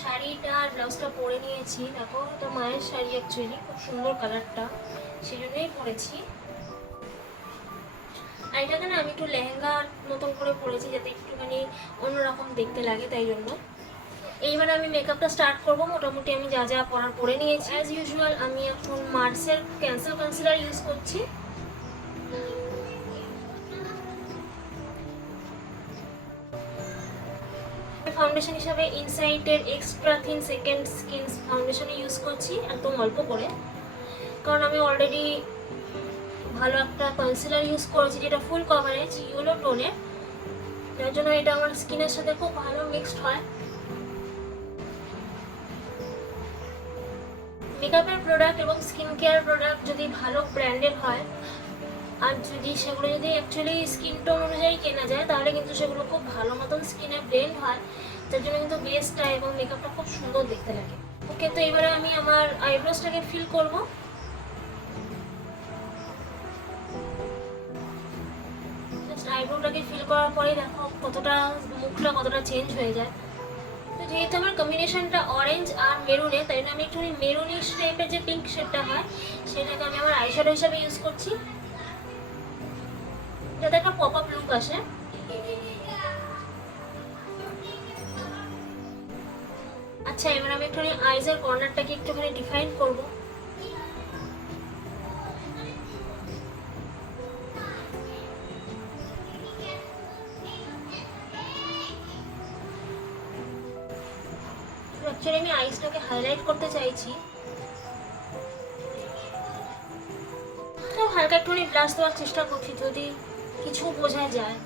শাড়িটা আর ব্লাউজটা পরে নিয়েছি। দেখো এটা মায়ের শাড়ি, অ্যাকচুয়ালি খুব সুন্দর কালারটা, সেই জন্যই পরেছি। আর এটাকে না আমি একটু লেহেঙ্গার মতন করে পরেছি, যাতে একটুখানি অন্যরকম দেখতে লাগে, তাই জন্য। এইবার আমি মেকআপটা স্টার্ট করব। মোটামুটি আমি যা যা পরার পরে নিয়েছি। অ্যাজ ইউজুয়াল আমি এখন মার্সের ক্যান্সেল কনসিলার ইউজ করছি। ফাউন্ডেশন হিসাবে ইনসাইটের extra thin second skin foundation use করছি, একদম অল্প করে, কারণ আমি অলরেডি ভালো একটা কনসিলার ইউজ করেছি যেটা ফুল কভারেজ ইয়েলো টোনের, যার জন্য এটা আমার স্কিনের সাথে খুব ভালো মিক্সড হয়। মেকআপের প্রোডাক্ট এবং স্কিন কেয়ার প্রোডাক্ট যদি ভালো ব্র্যান্ডের হয় আর সেগুলো যদি অ্যাকচুয়ালি স্কিন টোন অনুযায়ী কেনা যায়, তাহলে কিন্তু সেগুলো খুব ভালো মতন স্কিনে ব্লেন্ড হয়, যার জন্য কিন্তু বেসটা এবং মেকআপটা খুব সুন্দর দেখতে লাগে। ওকে, তো এবারে আমি আমার আইব্রোসটাকে ফিল করব। আইব্রোটাকে ফিল করার পরে দেখো মুখটা কতটা চেঞ্জ হয়ে যায়। তো যেহেতু আমার কম্বিনেশনটা অরেঞ্জ আর মেরুনে, তাই জন্য আমি একটু মেরুনিশ টাইপের যে পিঙ্ক শেডটা হয় সেটাকে আমি আমার আইশ্যাডো হিসাবে ইউজ করছি, যাতে একটা পপ আপ লুক আসে। আচ্ছা, এবার আমি একটুখানি আইজের কর্নারটাকে একটুখানি ডিফাইন করব। অ্যাকচুয়ালি আমি আইসটাকে হাইলাইট করতে চাইছি, তো হালকা একটুখানি ব্লাশ দেওয়ার চেষ্টা করছি, যদি কিছু বোঝা যায়।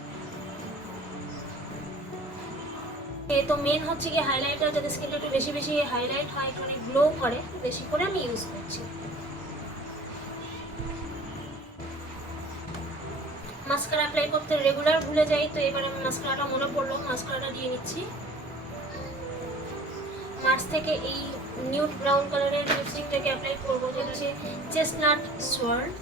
তো মেন হচ্ছে কি হাইলাইটার, যাতে স্কিনটা একটু বেশি বেশি হাইলাইট হয়, একটু গ্লো করে, বেশি করে আমি ইউজ করছি। মাস্কারা অ্যাপ্লাই করতে রেগুলার ভুলে যাই, তো এবার আমি মাস্কারাটা মনে পড়লো, মাস্কারাটা দিয়ে নিচ্ছি। মার্চ থেকে এই নিউড ব্রাউন কালারের লিপস্টিকটাকে অ্যাপ্লাই করবো, যেটা হচ্ছে চেস্টনাট সোয়ার্ড।